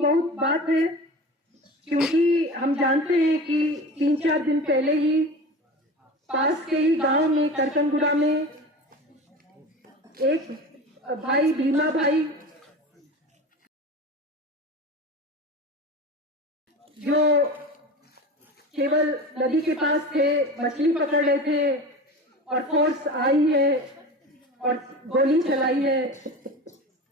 बहुत बात है, क्योंकि हम जानते हैं कि 3-4 दिन पहले ही पास के ही गांव में करकनगुड़ा में एक भाई भीमा भाई जो केवल नदी के पास थे, मछली पकड़ रहे थे और फोर्स आई है और गोली चलाई है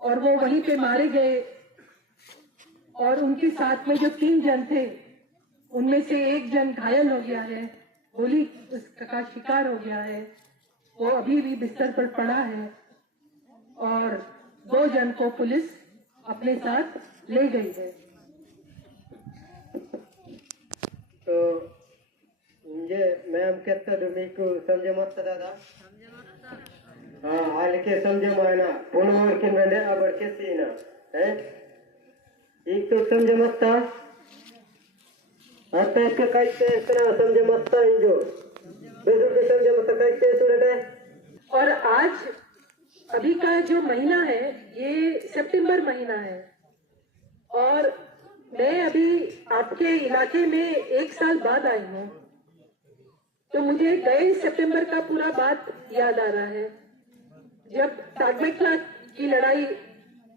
और वो वहीं पे मारे गए। और उनके साथ में जो 3 जन थे उनमें से एक जन घायल हो गया है, गोली का शिकार हो गया है, वो अभी भी बिस्तर पर पड़ा है और 2 जन को पुलिस अपने साथ ले गई है। तो मुझे मैम कहता तो मीकु समझे मत दादा आलके समझे मायना पुनवर के मैंने अब कैसी ना है एक तो समझे मत था आता इसका कैसे इस तरह समझे मत था इन जो बेदुर के समझे मत कैसे सुनते हैं। और आज अभी का जो महीना है ये सितंबर महीना है और मैं अभी आपके इलाके में 1 साल बाद आई हूँ, तो मुझे गए सितंबर का पूरा बात याद आ रहा है जब तागमेखला की लड़ाई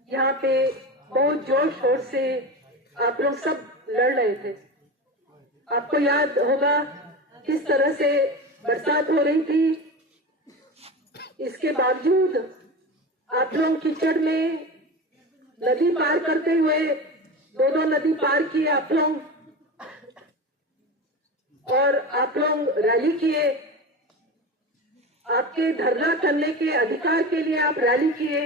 यहाँ पे बहुत जोर शोर से आप लोग सब लड़ रहे थे। आपको याद होगा किस तरह से बरसात हो रही थी, इसके बावजूद आप लोग कीचड़ में नदी पार करते हुए 2 नदी पार किए आप लोग और आप लोग रैली किए, आपके धरना करने के अधिकार के लिए आप रैली किए,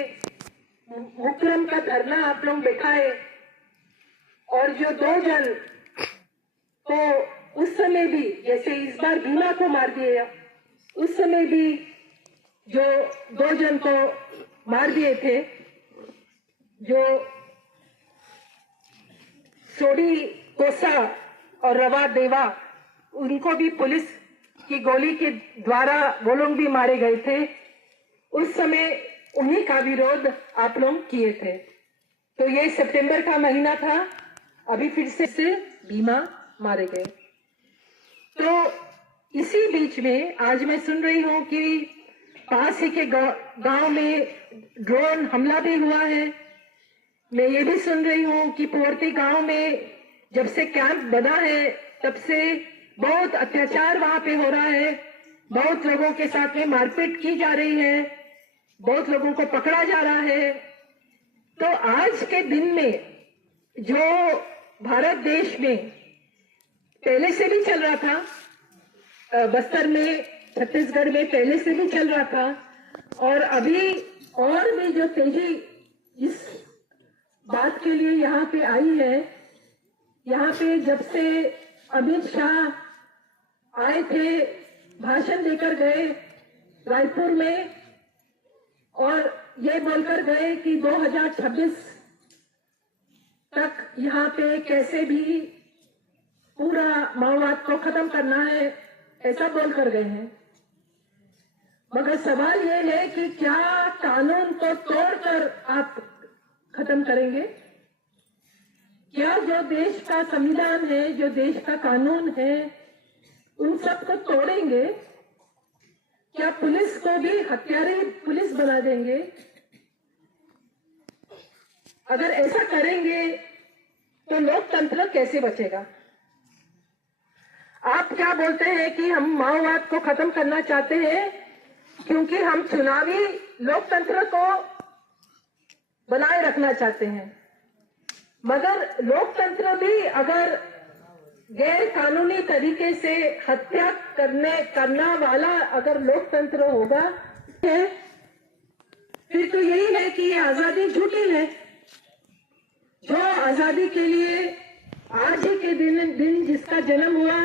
मुकरम का धरना आप लोग बैठाए और जो 2 जन तो उस समय भी जैसे इस बार भीमा को मार दिया, उस समय भी जो 2 जन को मार दिए थे, जो सोडी कोसा और रवा देवा, उनको भी पुलिस की गोली के द्वारा वो लोग भी मारे गए थे। उस समय उन्हीं का विरोध आप लोग किए थे। तो ये सितंबर का महीना था, अभी फिर से भीमा मारे गए। तो इसी बीच में आज मैं सुन रही हूँ कि पास ही के गांव में ड्रोन हमला भी हुआ है। मैं ये भी सुन रही हूँ कि पोरती गांव में जब से कैंप बना है तब से बहुत अत्याचार वहां पे हो रहा है, बहुत लोगों के साथ में मारपीट की जा रही है, बहुत लोगों को पकड़ा जा रहा है। तो आज के दिन में जो भारत देश में पहले से भी चल रहा था, बस्तर में, छत्तीसगढ़ में पहले से भी चल रहा था और अभी और भी जो तेजी इस बात के लिए यहाँ पे आई है, यहाँ पे जब से अमित शाह आए थे, भाषण देकर गए रायपुर में और ये बोलकर गए कि 2026 तक यहाँ पे कैसे भी पूरा माओवाद को खत्म करना है, ऐसा बोलकर गए हैं। मगर सवाल ये है कि क्या कानून को तोड़कर आप खत्म करेंगे? क्या जो देश का संविधान है, जो देश का कानून है, उन सबको तोड़ेंगे? क्या पुलिस को भी हत्यारे पुलिस बना देंगे? अगर ऐसा करेंगे तो लोकतंत्र कैसे बचेगा? आप क्या बोलते हैं कि हम माओवाद को खत्म करना चाहते हैं क्योंकि हम चुनावी लोकतंत्र को बनाए रखना चाहते हैं, मगर लोकतंत्र भी अगर गैर कानूनी तरीके से हत्या करना वाला अगर लोकतंत्र होगा है, फिर तो यही है कि ये आजादी झूठी है। जो आजादी के लिए आज ही के दिन जिसका जन्म हुआ,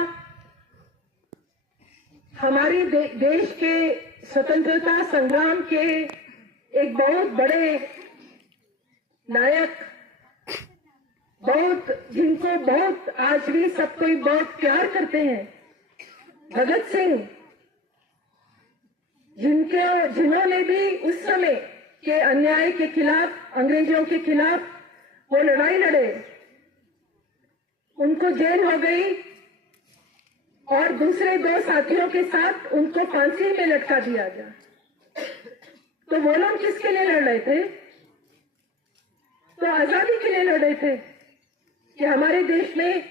हमारी देश के स्वतंत्रता संग्राम के एक बहुत बड़े नायक, बहुत जिनको बहुत आज भी सब कोई बहुत प्यार करते हैं, भगत सिंह, जिन्होंने भी उस समय के अन्याय के खिलाफ, अंग्रेजों के खिलाफ वो लड़ाई लड़े, उनको जेल हो गई और दूसरे 2 साथियों के साथ उनको फांसी में लटका दिया गया। तो वो लोग किसके लिए लड़ रहे थे? तो आजादी के लिए लड़ रहे थे कि हमारे देश में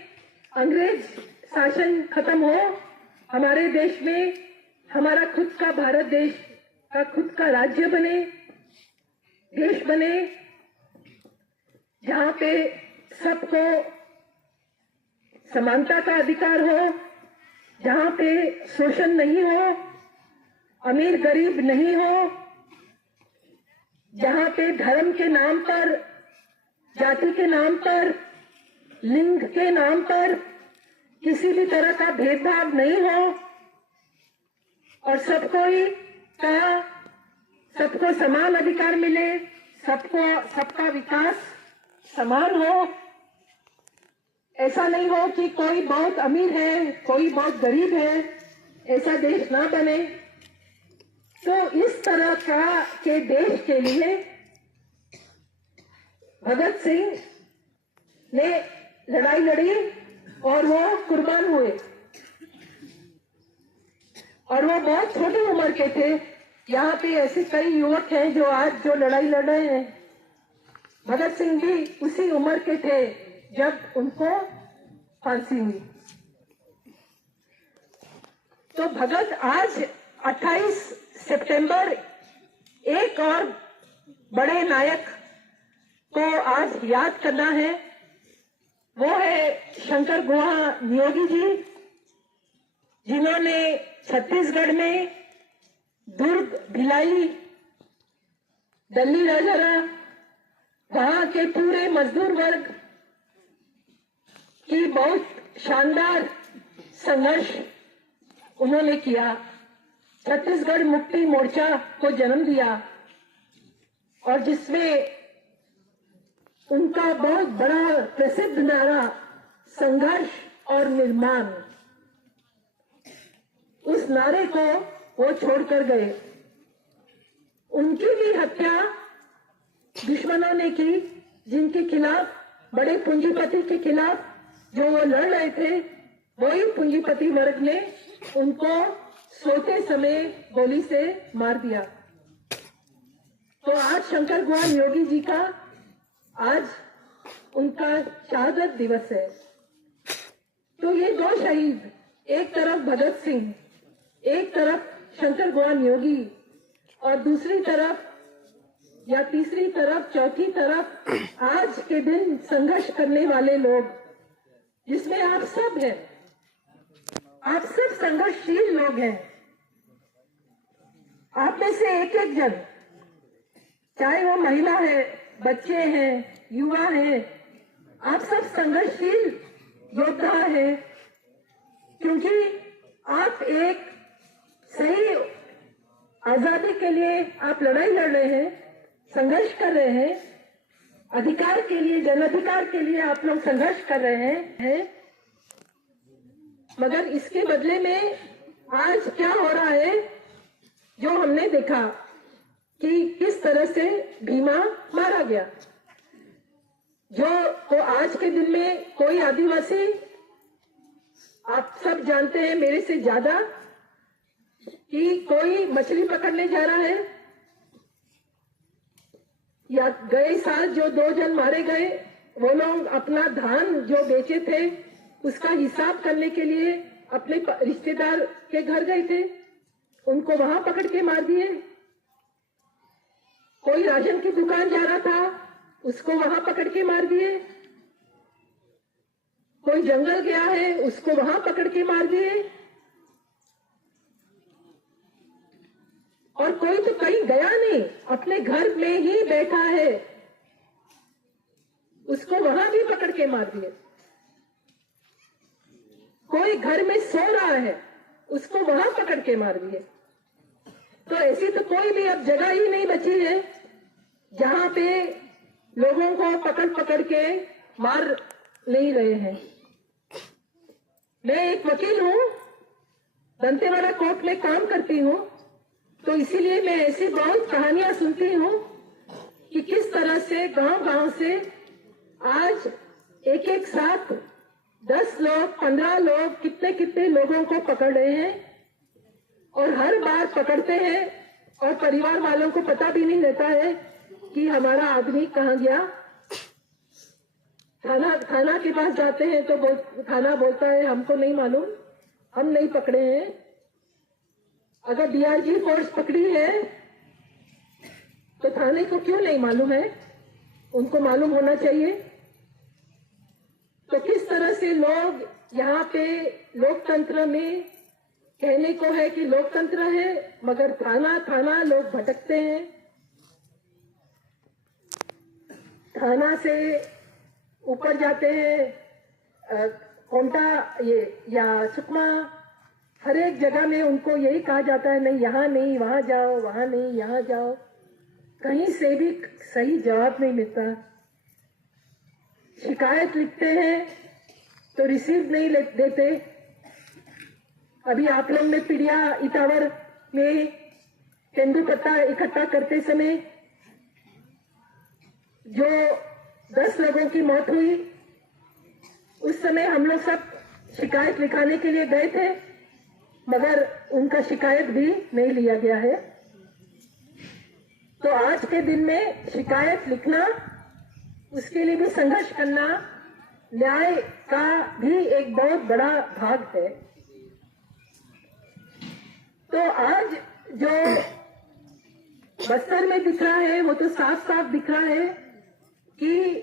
अंग्रेज शासन खत्म हो, हमारे देश में हमारा खुद का भारत देश का खुद का राज्य बने, देश बने, जहां पे सबको समानता का अधिकार हो, जहां पे शोषण नहीं हो, अमीर गरीब नहीं हो, जहां पे धर्म के नाम पर, जाति के नाम पर, लिंग के नाम पर किसी भी तरह का भेदभाव नहीं हो और सबको समान अधिकार मिले, सबका विकास समान हो। ऐसा नहीं हो कि कोई बहुत अमीर है, कोई बहुत गरीब है, ऐसा देश ना बने। तो इस तरह के देश के लिए भगत सिंह ने लड़ाई लड़ी और वो कुर्बान हुए। और वो बहुत छोटी उम्र के थे। यहाँ पे ऐसे कई युवक हैं जो आज जो लड़ाई लड़ रहे हैं। भगत सिंह भी उसी उम्र के थे जब उनको फांसी हुई। तो भगत आज 28 सितंबर एक और बड़े नायक को आज याद करना है। वो है शंकर गुहा नियोगी जी, जिन्होंने छत्तीसगढ़ में दुर्ग, भिलाई, दल्ली राजहरा, वहां के पूरे मजदूर वर्ग की बहुत शानदार संघर्ष उन्होंने किया। छत्तीसगढ़ मुक्ति मोर्चा को जन्म दिया और जिसमें उनका बहुत बड़ा प्रसिद्ध नारा संघर्ष और निर्माण, उस नारे को वो छोड़कर गए। उनकी भी हत्या दुश्मनों ने की, जिनके खिलाफ, बड़े पूंजीपति के खिलाफ जो वो लड़ रहे थे, वही पूंजीपति वर्ग ने उनको सोते समय गोली से मार दिया। तो आज शंकर गुहा नियोगी जी का आज उनका शहादत दिवस है। तो ये 2 शहीद, एक तरफ भगत सिंह, एक तरफ शंकर गुहा नियोगी और दूसरी तरफ या तीसरी तरफ, चौथी तरफ आज के दिन संघर्ष करने वाले लोग, जिसमें आप सब हैं। आप सब संघर्षशील लोग हैं। आप में से एक एक जन, चाहे वो महिला है, बच्चे हैं, युवा हैं, आप सब संघर्षशील योद्धा हैं, क्योंकि आप एक सही आजादी के लिए आप लड़ाई लड़ रहे हैं, संघर्ष कर रहे हैं, अधिकार के लिए, जन अधिकार के लिए आप लोग संघर्ष कर रहे हैं। मगर इसके बदले में आज क्या हो रहा है, जो हमने देखा कि किस तरह से भीमा मारा गया। जो को आज के दिन में कोई आदिवासी, आप सब जानते हैं मेरे से ज्यादा, कि कोई मछली पकड़ने जा रहा है, या गए साल जो 2 जन मारे गए, वो लोग अपना धान जो बेचे थे उसका हिसाब करने के लिए अपने रिश्तेदार के घर गए थे, उनको वहां पकड़ के मार दिए। कोई राशन की दुकान जा रहा था, उसको वहां पकड़ के मार दिए। कोई जंगल गया है, उसको वहां पकड़ के मार दिए। और कोई तो कहीं गया नहीं, अपने घर में ही बैठा है, उसको वहां भी पकड़ के मार दिए। कोई घर में सो रहा है, उसको वहां पकड़ के मार दिए। तो ऐसी तो कोई भी अब जगह ही नहीं बची है जहां पे लोगों को पकड़ पकड़ के मार नहीं रहे हैं। मैं एक वकील हूं, दंतेवाड़ा कोर्ट में काम करती हूं, तो इसीलिए मैं ऐसी बहुत कहानियां सुनती हूं कि किस तरह से गांव-गांव से आज एक एक साथ 10 लोग 15 लोग कितने कितने लोगों को पकड़ रहे हैं, और हर बार पकड़ते हैं और परिवार वालों को पता भी नहीं रहता है कि हमारा आदमी कहाँ गया। थाना के पास जाते हैं तो थाना बोलता है हमको नहीं मालूम, हम नहीं पकड़े हैं। अगर डीआईजी फोर्स पकड़ी है तो थाने को क्यों नहीं मालूम है? उनको मालूम होना चाहिए। तो किस तरह से लोग यहाँ पे लोकतंत्र में कहने को है कि लोकतंत्र है, मगर थाना लोग भटकते हैं। थाना से ऊपर जाते हैं कोंटा ये या सुकमा, हर एक जगह में उनको यही कहा जाता है नहीं यहाँ नहीं वहां जाओ, वहां नहीं यहाँ जाओ। कहीं से भी सही जवाब नहीं मिलता। शिकायत लिखते हैं तो रिसीव नहीं देते। अभी आप लोग ने पीड़िया इटावर में तेंदुपत्ता इकट्ठा करते समय जो 10 लोगों की मौत हुई, उस समय हम लोग सब शिकायत लिखाने के लिए गए थे, मगर उनका शिकायत भी नहीं लिया गया है। तो आज के दिन में शिकायत लिखना, उसके लिए भी संघर्ष करना न्याय का भी एक बहुत बड़ा भाग है। तो आज जो बस्तर में दिख रहा है वो तो साफ साफ दिख रहा है कि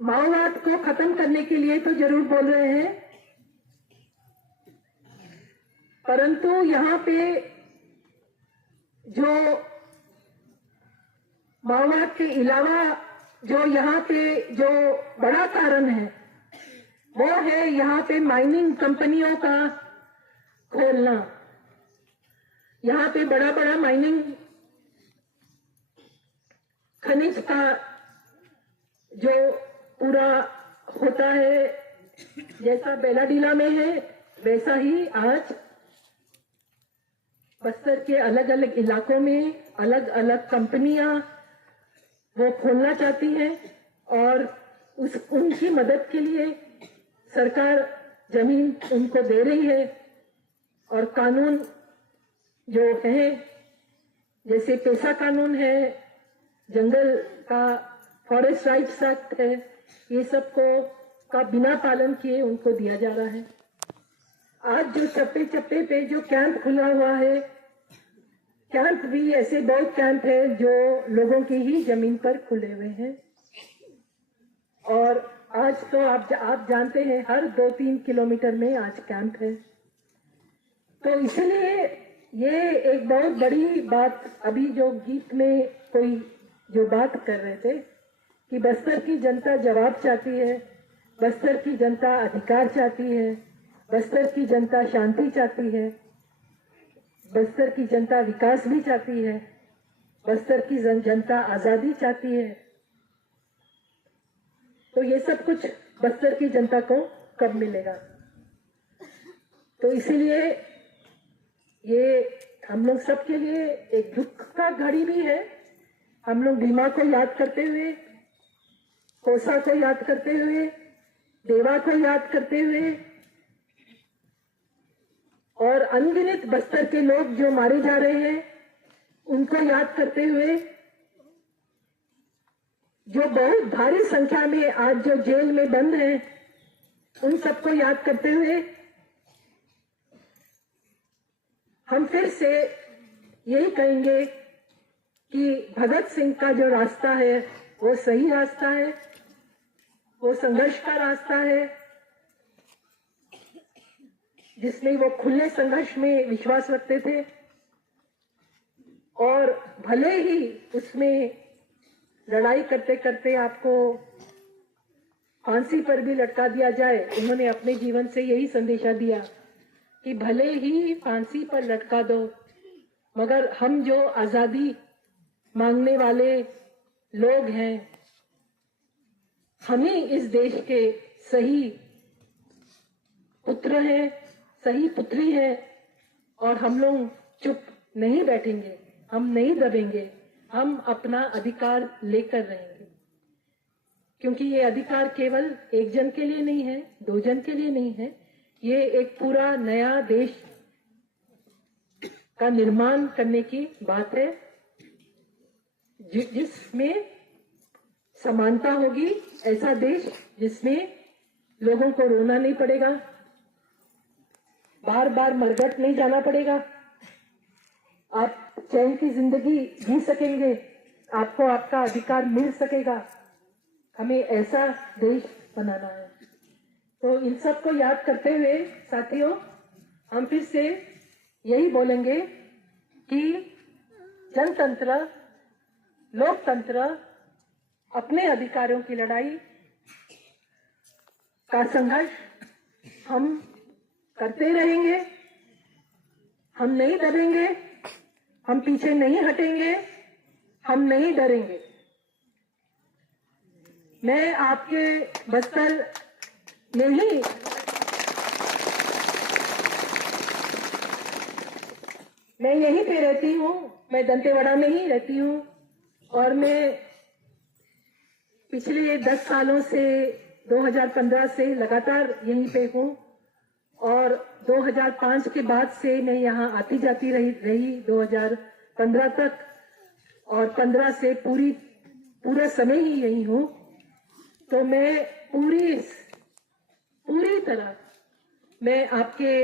माओवाद को खत्म करने के लिए तो जरूर बोल रहे हैं, परंतु यहाँ पे जो माओवाद के अलावा जो यहाँ पे जो बड़ा कारण है वो है यहाँ पे माइनिंग कंपनियों का खोलना। यहाँ पे बड़ा बड़ा माइनिंग खनिज का जो पूरा होता है, जैसा बेलाडीला में है वैसा ही आज बस्तर के अलग अलग इलाकों में अलग अलग कंपनियां वो खोलना चाहती हैं, और उनकी मदद के लिए सरकार जमीन उनको दे रही है। और कानून जो है, जैसे पेशा कानून है, जंगल का फॉरेस्ट राइट्स एक्ट है, ये सबको का बिना पालन किए उनको दिया जा रहा है। आज जो चप्पे चप्पे पे जो कैंप खुला हुआ है, कैंप भी ऐसे बहुत कैंप है जो लोगों की ही जमीन पर खुले हुए हैं। और आज तो आप जानते हैं हर 2-3 किलोमीटर में आज कैंप है। तो इसलिए ये एक बहुत बड़ी बात, अभी जो गीत में कोई जो बात कर रहे थे कि बस्तर की जनता जवाब चाहती है, बस्तर की जनता अधिकार चाहती है, बस्तर की जनता शांति चाहती है, बस्तर की जनता विकास भी चाहती है, बस्तर की जनता आजादी चाहती है। तो ये सब कुछ बस्तर की जनता को कब मिलेगा? तो इसीलिए ये हम लोग सबके लिए एक दुख का घड़ी भी है। हम लोग भीमा को याद करते हुए, कोसा को याद करते हुए, देवा को याद करते हुए, और अनगिनत बस्तर के लोग जो मारे जा रहे हैं उनको याद करते हुए, जो बहुत भारी संख्या में आज जो जेल में बंद हैं उन सबको याद करते हुए, हम फिर से यही कहेंगे कि भगत सिंह का जो रास्ता है वो सही रास्ता है, वो संघर्ष का रास्ता है, जिसमें वो खुले संघर्ष में विश्वास रखते थे। और भले ही उसमें लड़ाई करते करते आपको फांसी पर भी लटका दिया जाए, उन्होंने अपने जीवन से यही संदेशा दिया कि भले ही फांसी पर लटका दो, मगर हम जो आजादी मांगने वाले लोग हैं, हम ही इस देश के सही पुत्र हैं, सही पुत्री है, और हम लोग चुप नहीं बैठेंगे, हम नहीं दबेंगे, हम अपना अधिकार लेकर रहेंगे। क्योंकि ये अधिकार केवल एक जन के लिए नहीं है, दो जन के लिए नहीं है, ये एक पूरा नया देश का निर्माण करने की बात है, जिसमें समानता होगी, ऐसा देश जिसमें लोगों को रोना नहीं पड़ेगा, बार बार मरघट नहीं जाना पड़ेगा, आप चैन की जिंदगी जी सकेंगे, आपको आपका अधिकार मिल सकेगा। हमें ऐसा देश बनाना है। तो इन सब को याद करते हुए साथियों, हम फिर से यही बोलेंगे कि जनतंत्र, लोकतंत्र, अपने अधिकारों की लड़ाई का संघर्ष हम करते रहेंगे, हम नहीं डरेंगे, हम पीछे नहीं हटेंगे, हम नहीं डरेंगे। मैं आपके बस्तर में ही मैं यहीं पे रहती हूँ, मैं दंतेवाड़ा में ही रहती हूँ और मैं पिछले 10 सालों से 2015 से लगातार यहीं पे हूँ और 2005 के बाद से मैं यहाँ आती जाती रही 2015 तक, और 15 से पूरा समय ही यही हूँ। तो मैं पूरी तरह मैं आपके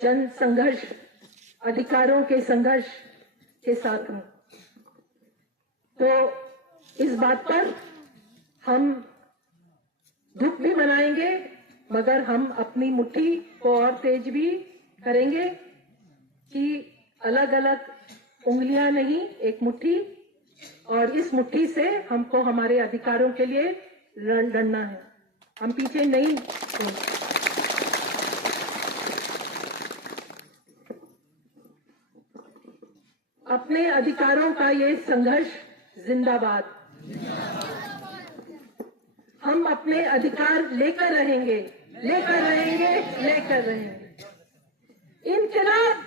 जन संघर्ष, अधिकारों के संघर्ष के साथ हूँ। तो इस बात पर हम दुख भी मनाएंगे, मगर हम अपनी मुट्ठी को और तेज भी करेंगे कि अलग अलग उंगलियां नहीं, एक मुट्ठी, और इस मुट्ठी से हमको हमारे अधिकारों के लिए लड़ना है, हम पीछे नहीं होंगे। अपने अधिकारों का ये संघर्ष जिंदाबाद। हम अपने अधिकार लेकर रहेंगे, लेकर रहेंगे, लेकर रहेंगे। इनकलाब